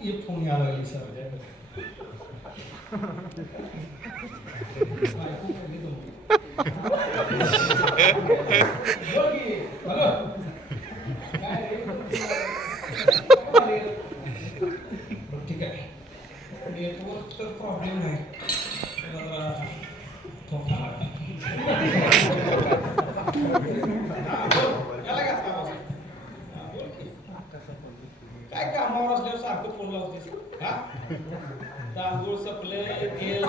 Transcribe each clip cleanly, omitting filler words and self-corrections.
ये फोन यायला लागली सर ठीक आहे नेटवर्क तर प्रॉब्लेम नाही काय कामावर असल्यावर सारखं फोन लावतेस हा तांदूळ सपले तेल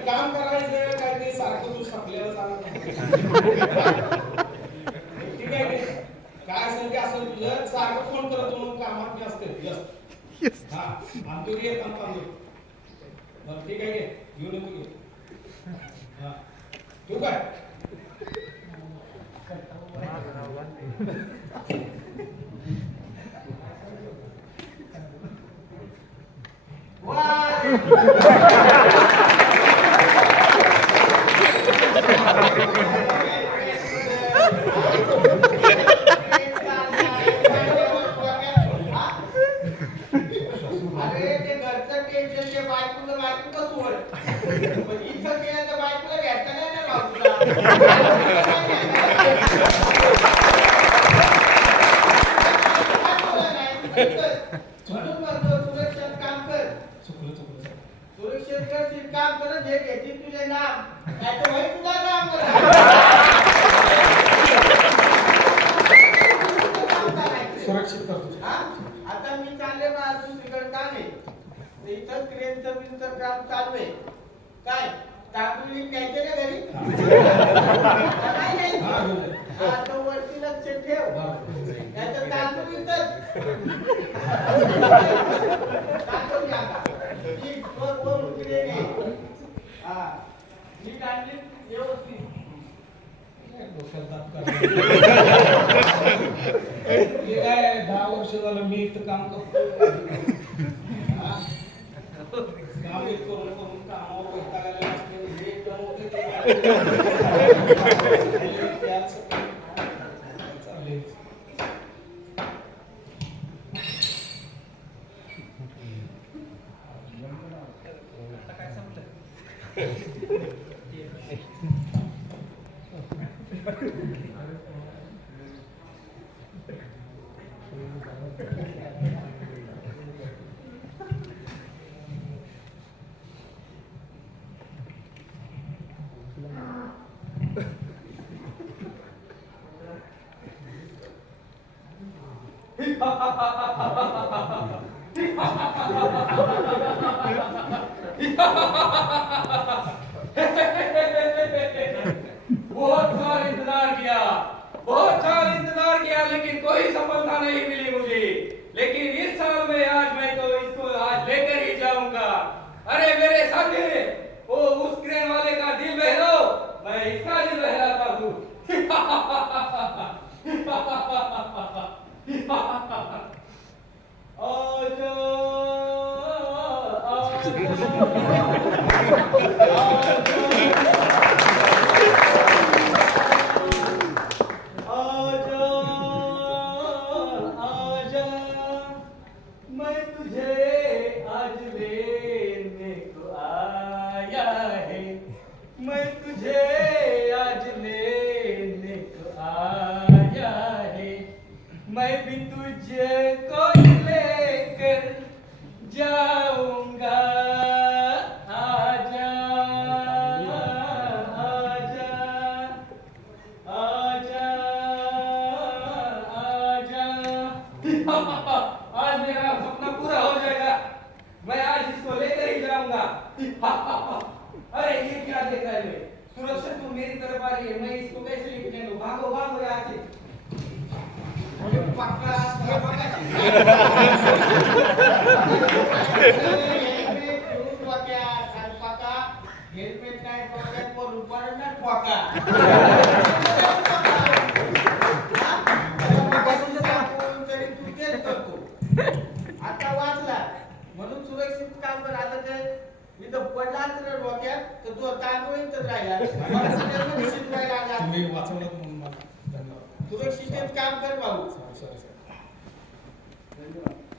काम करायचं काय ते सारखं तू सपल्याला सांग ठीक आहे काय असेल ते असेल तुझं सारखं फोन करत म्हणून कामात मी असते हा आमच्या येतात तांदूळ बरं ठीक आहे घेऊन येतो घे हा तू काय सुरक्षित करतो आता मी चालले बा दुसरीकडे काम आहे इथं क्रेनचं बिलचं काम चालू आहे काय तांदूळ न्यायचे ना घरी आता वरती लक्ष ठेव त्याचं तांदूळ इथं तांदूळ घ्या क्रेन आहे हा नीट आणली व्यवस्थित काय 10 वर्ष झालं मी इथं काम करतो काम एक करून कामावर वैतागायला लागते हे एकदम चालले काय सांगलं बहुत साल इंतजार किया लेकिन कोई सफलता नहीं मिली मुझे लेकिन इस साल में आज मैं तो इसको आज लेकर ही जाऊंगा अरे मेरे साथी वो उस क्रेन वाले का दिल बहलाओ मैं इसका दिल बहलाता हूँ मैं तुझे आज लेने को आया है मैं तुझे आज लेने को आया है मैं भी तुझे को लेकर जाऊंगा आजा आजा आजा आजा आज मेरा सपना पूरा हो जाएगा मैं आज इसको लेकर ही जाऊंगा अरे ये क्या देख रहा है मैं सुरक्षा तो मेरी तरफ आ रही है मैं इसको कैसे लेके लूं भागो भागो यहाँ से पक्का हेल्मेट काय आता वाचला म्हणून सुरक्षित काम कर आता ते इथं पडला तर डोक्यात तर तो तांदूळ इथं राहिला राहतो. तुम्ही वाचवलं म्हणून मला धन्यवाद. सुरक्षिततेत काम कर भाऊ. Sorry sorry. धन्यवाद.